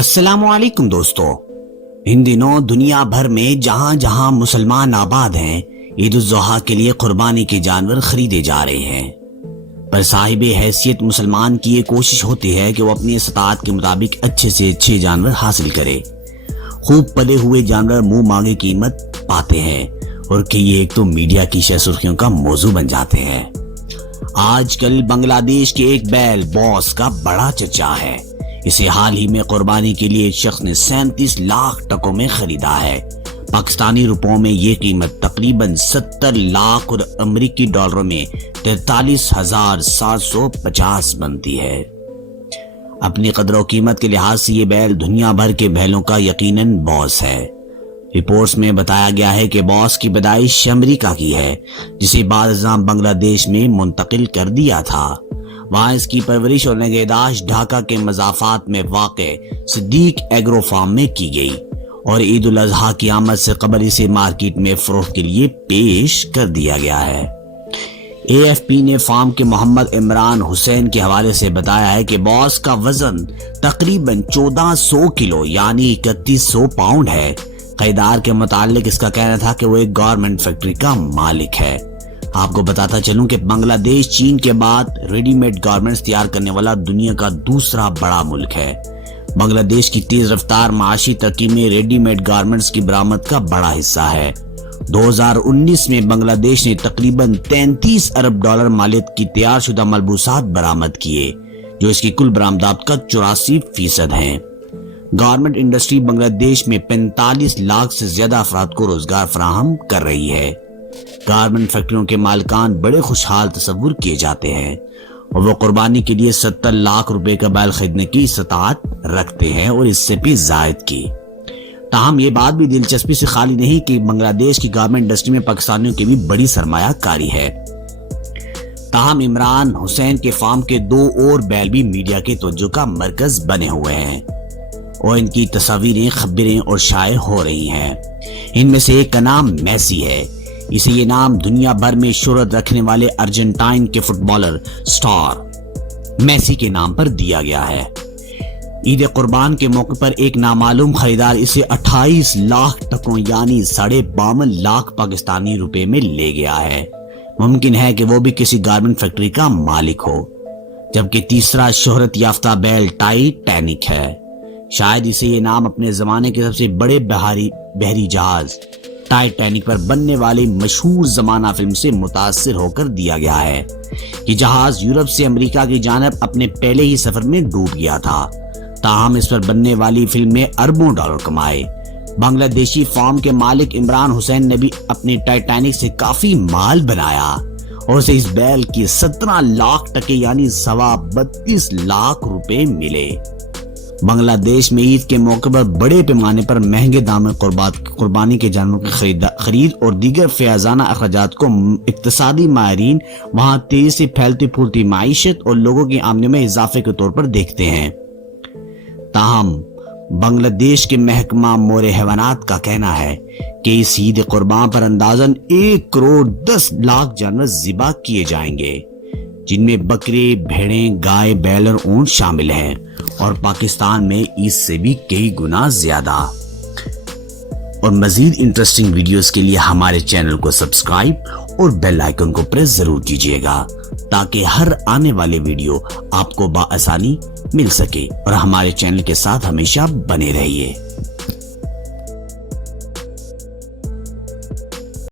अस्सलाम वालेकुम दोस्तों। इन दिनों दुनिया भर में जहां जहां मुसलमान आबाद हैं, ईद उल ज़ुहा के लिए कुर्बानी के जानवर खरीदे जा रहे हैं। पर साहिब हैसियत मुसलमान की ये कोशिश होती है कि वो अपनी इस्तात के मुताबिक अच्छे से अच्छे जानवर हासिल करे। खूब पले हुए जानवर मुंह मांगे कीमत पाते हैं और कि ये एक तो मीडिया की सुर्खियों का मौजू बन जाते हैं। आजकल बांग्लादेश के एक बैल बॉस का बड़ा चर्चा है। इसे हाल ही में कुर्बानी के लिए एक शख्स ने 37 लाख टकों में खरीदा है। पाकिस्तानी रुपयों में ये कीमत तकरीबन 70 लाख और अमेरिकी डॉलरों में 43,750 बनती है। अपनी कदर कीमत के लिहाज से ये बैल दुनिया भर के बैलों का यकीनन बॉस है। रिपोर्ट्स में बताया गया है कि बॉस की पैदाइश अमेरिका की है, जिसे बाद बांग्लादेश में मुंतकिल कर दिया था। वहां इसकी परवरिश और निगहदाश्त ढाका के मज़ाफात में वाक़े सिद्दीक एग्रो फार्म में की गई और ईद उल अज़हा की आमद से कबल इसे मार्केट में फरोख्त के लिए पेश कर दिया गया है। AFP ने फार्म के मोहम्मद इमरान हुसैन के हवाले से बताया है कि बॉस का वजन तकरीबन 1400 किलो यानी 3100 पाउंड है। खरीदार के मुतालिक इसका कहना था कि वो एक गारमेंट फैक्ट्री का मालिक है। आपको बताता चलूं कि बांग्लादेश चीन के बाद रेडीमेड गारमेंट्स तैयार करने वाला दुनिया का दूसरा बड़ा मुल्क है। बांग्लादेश की तेज रफ्तार माशी तरक्की में रेडीमेड गारमेंट्स की बरामद का बड़ा हिस्सा है। 2019 में बांग्लादेश ने तकरीबन 33 अरब डॉलर मालियत की तैयार शुदा मलबूसात बरामद किए, जो इसकी कुल बरामदात का 84% है। गारमेंट इंडस्ट्री बांग्लादेश में 45 लाख से ज्यादा अफराद को रोजगार फराहम कर रही है। गारमेंट फैक्ट्रियों के मालिकान बड़े खुशहाल तस्वुर किए जाते हैं और वो कुर्बानी के लिए 70 लाख रुपए का बैल खरीदने की इस्तात रखते हैं और इससे भी जायद की। ताहम ये बात भी दिलचस्पी से खाली नहीं कि बांग्लादेश की गारमेंट इंडस्ट्री में पाकिस्तानियों की भी बड़ी सरमायाकारी है। ताहम इमरान हुसैन के फार्म के 2 और बैल भी मीडिया के तवज्जो का मरकज बने हुए हैं और इनकी तस्वीरें खबरें और शाये हो रही हैं। इनमें से एक का नाम मेसी है। इसे ये नाम दुनिया भर में शोहरत रखने वाले अर्जेंटाइन के फुटबॉलर स्टार मेसी के नाम पर दिया गया है। ईद कुर्बान के मौके पर एक नामालूम खरीदार इसे 28 लाख टकों यानी 52.5 लाख पाकिस्तानी रुपए में ले गया है। मुमकिन है कि वो भी किसी गारमेंट फैक्ट्री का मालिक हो। जबकि तीसरा शोहरत याफ्ता बैल टाइटैनिक है। शायद इसे ये नाम अपने जमाने के सबसे बड़े बहरी जहाज टाइटैनिक पर बनने वाली मशहूर जमाना फिल्म से मुतासिर होकर दिया गया है। ये जहाज यूरोप से अमेरिका की जानिब अपने पहले ही सफर में डूब गया था। ताहम इस पर बनने वाली फिल्म में अरबों डॉलर कमाए। बांग्लादेशी फार्म के मालिक इमरान हुसैन ने भी अपनी टाइटैनिक से काफी माल बनाया और उसे इस बैल की 17 लाख टके यानी 32 लाख रुपए मिले। बांग्लादेश में ईद के मौके पर बड़े पैमाने पर महंगे दाम में कुर्बानी के जानवरों की खरीद और दीगर फयाजाना अखराजात को इक्तिसादी माहिरीन वहां तेजी से फैलती फूलती माईशत और लोगों की आमदनी में इजाफे के तौर पर देखते हैं। ताहम बांग्लादेश के महकमा मोरे हैवानात का कहना है कि इस ईद कुर्बान पर अंदाजन 1 करोड़ 10 लाख जानवर ज़िबा किए जाएंगे, जिनमें बकरे, भेड़ें, गाय, बैल और ऊंट शामिल हैं और पाकिस्तान में इससे भी कई गुना ज्यादा। और मजीद इंटरेस्टिंग वीडियोस के लिए हमारे चैनल को सब्सक्राइब और बेल आइकन को प्रेस जरूर कीजिएगा, ताकि हर आने वाले वीडियो आपको बाआसानी मिल सके और हमारे चैनल के साथ हमेशा बने रहिए।